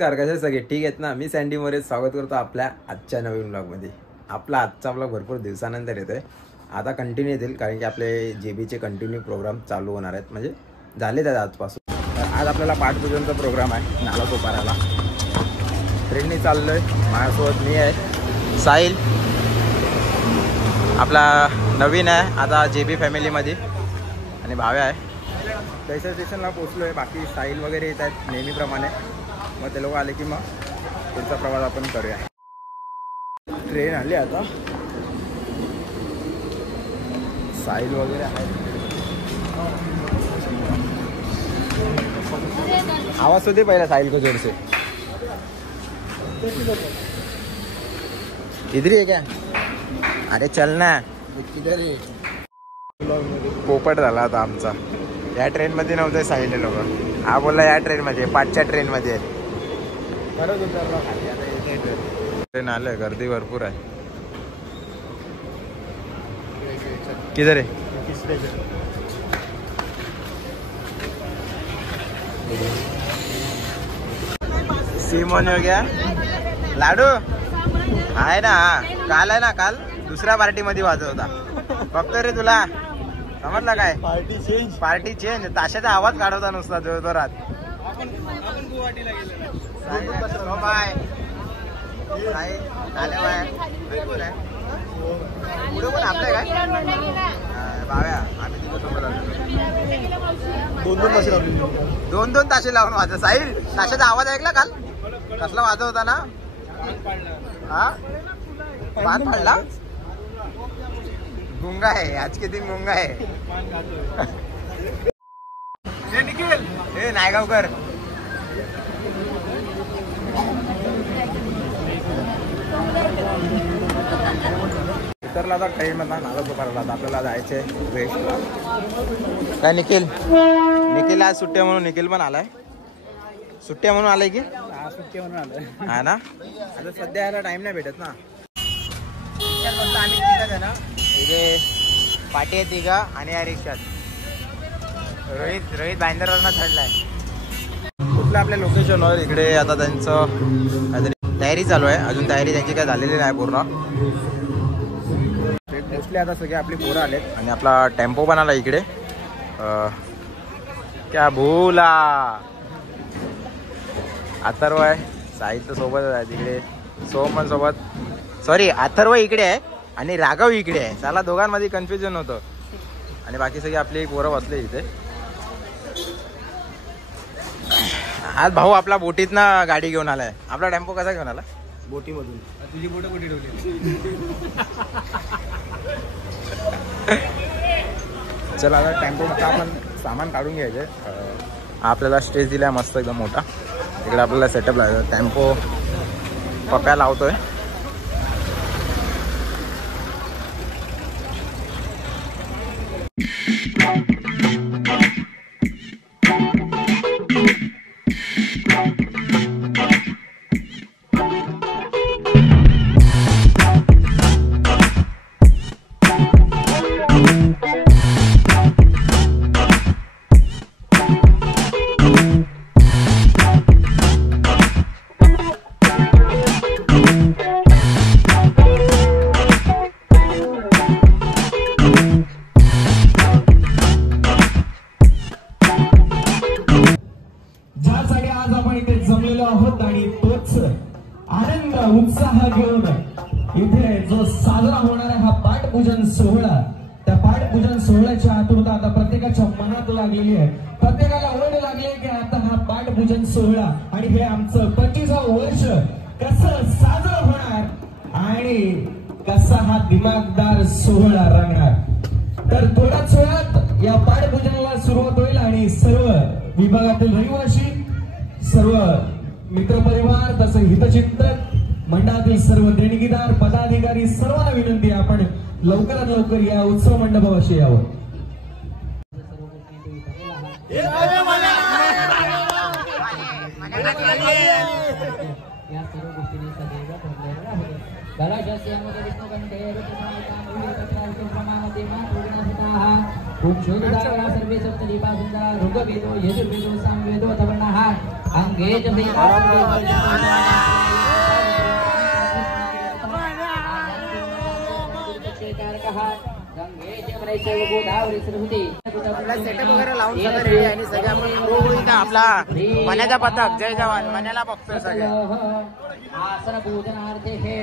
नमस्कार, कसे सगळे ठीक आहेत ना? मी सँडी मोरे स्वागत करतो आपल्या आजच्या नवीन ब्लॉगमध्ये. आपला आजचा ब्लॉग भरपूर दिवसानंतर येतोय. आता कंटिन्यू येतील कारण की आपले JBचे कंटिन्यू प्रोग्राम चालू होणार आहेत, म्हणजे झाले आहेत आजपासून. तर आज आपल्याला पाठपूजनचा प्रोग्राम आहे नालासोपाराला. ट्रेनने चाललो आहे. माझ्यासोबत मी आहे, साहिल आपला नवीन आहे आता JB फॅमिलीमध्ये, आणि भाव्या आहे. तैसा स्टेशनला पोचलो आहे. बाकी साहिल वगैरे येत आहेत नेहमीप्रमाणे. मग ते लोक आले की मग पुढचा प्रवास आपण करूया. ट्रेन आली आता. साहिल वगैरे आहे. आवाज होते पहिला साहिल को जोर से. इधर है क्या? अरे चल ना. किधर है? पोपट झाला आता आमचा. या ट्रेन मध्ये नव्हते साहिल लोक. हा बोलला या ट्रेन मध्ये, 5च्या ट्रेन मध्ये. ट्रेन आले, गर्दी भरपूर आहे. किधर है? सिमोन हो गया. लाडू आहे ना? काल आहे ना, काल दुसऱ्या पार्टी मध्ये वाजवता. बघतो रे तुला, समजलं काय? Party change. ताशाचा आवाज काढवता नुसता जोरजोरात. बाय पुढे पण आपलं काय बाव्या. आम्ही दोन ताशे लावून वाजव. साहिल, ताशाचा आवाज ऐकला काल? कसला वाजवता ना? हा, पान पाडला. गुंगा आहे आज के दिन, गुंगा आहे. हे नायगावकर. उतरला आता ट्रेन मधला नालासोपाराला. आता आपल्याला जायचंय वेस्टला. काय निखिल? निखिल आज सुट्ट्या म्हणून निखिल पण आलाय. सुट्ट्या म्हणून आलाय की? सुट्ट्या म्हणून आलाय. हा ना. आता सध्या यायला टाइम नाही भेटत ना. आम्ही तिघं ना, इथे पाटी आहे तिघा, आणि या रिक्षात रोहित बांदरवरनं चढलाय. कुठल्या आपल्या लोकेशनवर इकडे. आता त्यांचं तयारी चालू आहे. अजून तयारी त्यांची काय झालेली नाही पूर्ण. मोस्टली आता सगळे आपली पोरं आलेत, आणि आपला टेम्पो पण आला इकडे. क्या भूला. अथर्व आहे, साहित्य सोबत आहे तिकडे. सोमन सोबत, सॉरी अथर्व इकडे आहे आणि राघव इकडे आहे. चला दोघांमध्ये कन्फ्युजन होतं. आणि बाकी सगळी आपली पोरं बसले इथे. आज भाऊ आपला बोटीतनं गाडी घेऊन आलाय. आपला टेम्पो कसा घेऊन आला? बोटीमधून. तुझी बोट कुठे ठेवली? चला आता टेम्पो आपण सामान काढून घ्यायचे. आपल्याला स्टेज दिलाय मस्त एकदम मोठा. इकडे आपल्याला सेटअप लावायचा. टेम्पो पप्या लावतोय. आनंद उत्साह घेऊन इथे जो साजरा होणारा हा पाठपूजन सोहळा, त्या पाठपूजन सोहळ्याची आतुरता आता प्रत्येकाच्या मनात लागलेली आहे. प्रत्येकाला ओढ लागली आहे की आता हा पाठपूजन सोहळा आणि हे आमचं 25वं वर्ष कसं साजरा होणार आणि कसा हा दिमागदार सोहळा रंगणार. तर थोड्याच वेळात या पाठपूजनाला सुरुवात होईल आणि सर्व विभागातील रहिवासी, सर्व मित्रपरिवार, तसं हितचिंतक मंडळातील सर्व देणगीदार पदाधिकारी सर्वांना विनंती आहे आपण लवकरात लवकर या उत्सव मंडपाशी यावं. सर्वे सप्तदीपा सुंदरा ऋग्वेदो यजुर्वेदो सामवेदो तवर्णः अंगेज सेटअप वगैरे लावून सगळं रेडी आणि सगळे आपण आपला मन्याचा पथक जय जवान मन्याला बघतोय सगळे आसन पूजनार्थे हे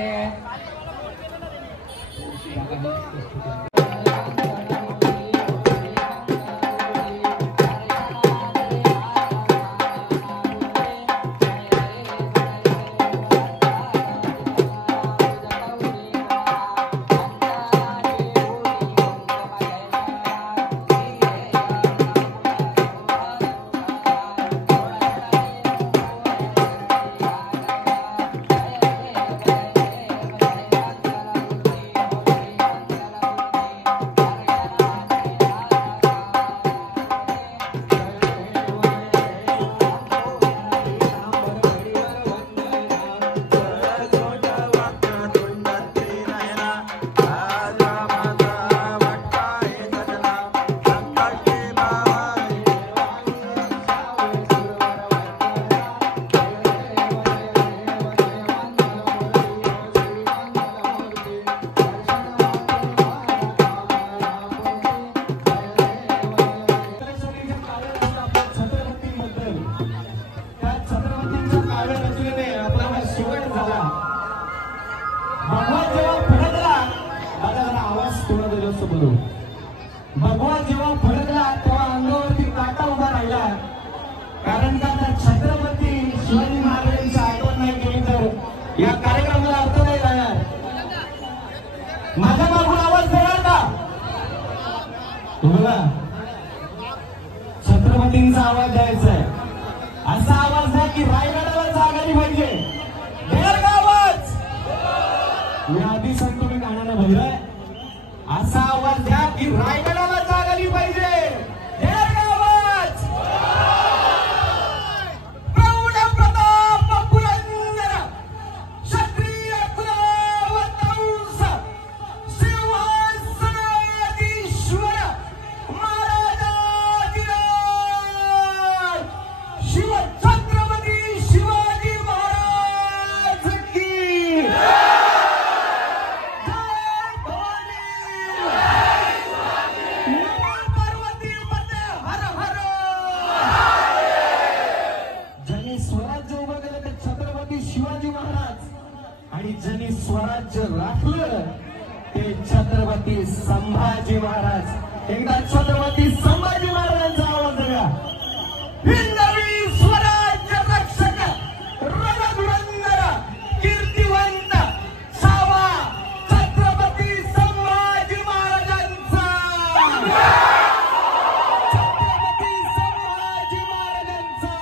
भगवान जेव्हा फडकला तेव्हा अंगावरती काटा उभा राहिला. कारण का त्या छत्रपती शिवाजी महाराजांची आठवण नाही केली तर या कार्यक्रमाला अर्थ नाही राहणार. माझ्या मागून आवाज देणार का? बघा छत्रपतींचा आवाज द्यायचा आहे. असा आवाज द्या की रायगडाला जाग आली पाहिजे. देणार का आवाज? मी आधी सांगतो मी गाण्याला भरलाय. असा आवाज द्या की रायगडाला जाग आली पाहिजे. देणार का आवाज? प्रौढ प्रताप पुरंदर क्षत्रिय कुलवंश सिंहासनाधीश्वर महाराजाधिराज शिव छत्रपती शिवाजी महाराज की शिवाजी महाराज आणि ज्यांनी स्वराज्य राखलं ते छत्रपती संभाजी महाराज. एकदा छत्रपती संभाजी महाराजांचा आवाज द्या. हिंदवी स्वराज्य रक्षक रणधुरंधर कीर्तिवंत सावा छत्रपती संभाजी महाराजांचा. छत्रपती संभाजी महाराजांचा.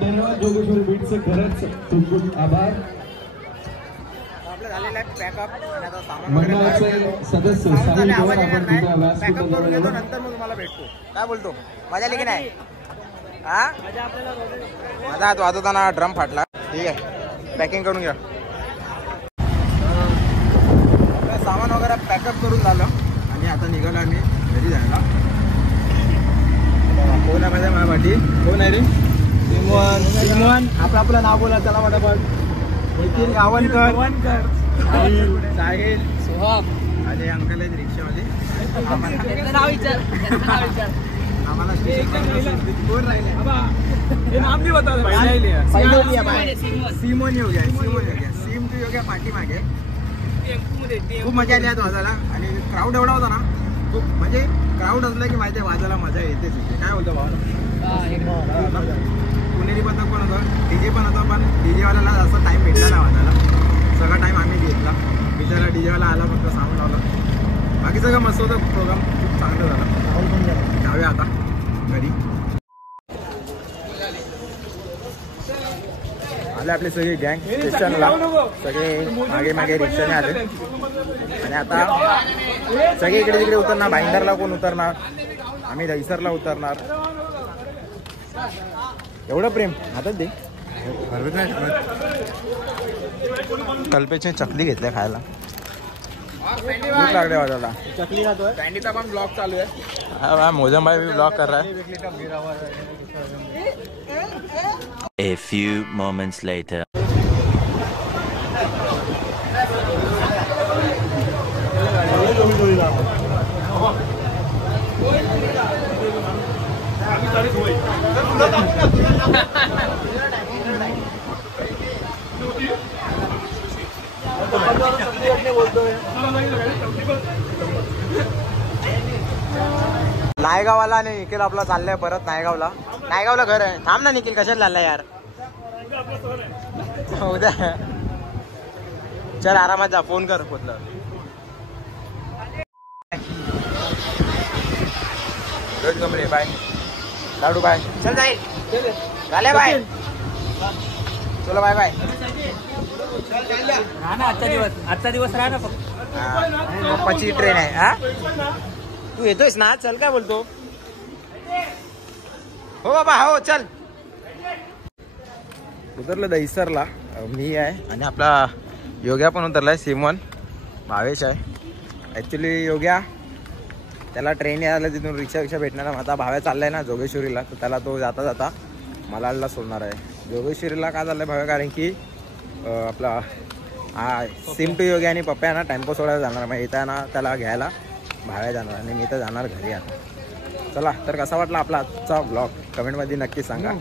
धन्यवाद जोगेश्वरी बीटचे खरंच खूप खूप आभार. आपलं झालेलं आहे पॅकअप आणि आता सामान वगैरे मंडळाचे सदस्य साहिल पवार आपण तुझ्या पॅकअप करून घेतो व्यासपीठावर नंतर मग तुम्हाला भेटतो. काय बोलतो मजा आली की नाही? हा माझा हात वाजवताना ड्रम फाटला. ठीक आहे पॅकिंग करून घ्या. आपलं सामान वगैरे पॅकअप करून झालं आणि आता निघालो आम्ही घरी जायला. कोण आहे माझ्या माझ्यापाठी? कोण आहे रे? सिमोन. आपलं नाव बोला चला फटाफट. निखिल गावणकर, साहिल, सोहम आणि अंकल आहेत रिक्षावाले. त्यांचं नाव विचार आम्हाला कोण राहिले? सिमोन येऊ गया. सिम टू येऊ गया पाठीमागे. खूप मजा आली आज वाजायला आणि क्राऊड एवढा होता ना खूप. म्हणजे क्राऊड असलं की माहिती आहे वाजायला मजा येतेच येते. काय बोलतो भावाला? पुणेरी पथक पण होतं, डीजे पण होतं, पण डीजेवाल्याला जास्त टाईम भेटला नाही वाजायला. सगळा टाईम आम्ही घेतला. बिचारा डीजेवाला आला फक्त साऊंड लावला. बाकी सगळं मस्त होतं. प्रोग्राम खूप चांगलं झाला. जाऊया आता घरी. आले आपले सगळे गँग स्टेशनला. सगळे मागे मागे रिक्षाने आले आणि आता सगळे इकडे तिकडे उतरणार. भाईंदरला कोण उतरणार, आम्ही दहिसरला उतरणार. एवढं प्रेम आता ते कल्पेशने चकली घेतल्या खायला. भूक लागले वाटायला. चकली खातोय. कॅन्डीचा पण ब्लॉग चालू आहे. मोजम भाई भी ब्लॉग कर रहा है. A few moments later. नायगावला आणि निखिल आपला चाललाय परत नायगावला. नायगावला घर आहे. थांब ना निखिल, कशात चाललाय यार? उद्या चल आरामात जा. फोन कर पोचलं. कमरे बाय. लाडू बाय. चल जाईल झाले बाय. चलो बाय बाय. राहा ना आजचा दिवस राहा ना फक्त. पप्पाची ट्रेन आहे. हा तू येतोयस ना? चल काय बोलतो? हो बाबा हो चल. उतरलं दहिसरला. मी आहे आणि आपला योग्या पण उतरलाय. सिमोन, भावेश आहे. ॲक्च्युली योग्या त्याला ट्रेन यायला तिथून रिक्षा भेटणार. आता भाव्या चाललाय ना जोगेश्वरीला, तर त्याला तो जाता जाता मलाडला सोडणार आहे. जोगेश्वरीला का चाललंय भाव्या? कारण की आपला सिम टू योगी आणि पप्पा ना टेम्पो सोडायला जाणार. मग येताना त्याला घ्यायला भाव्या जाणार आणि मी तर जाणार घरी आता. चला तर कसा वाटला आपला आजचा ब्लॉग कमेंटमध्ये नक्की सांगा.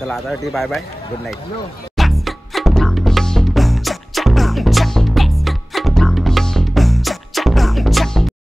चला आता बाय बाय. Good night.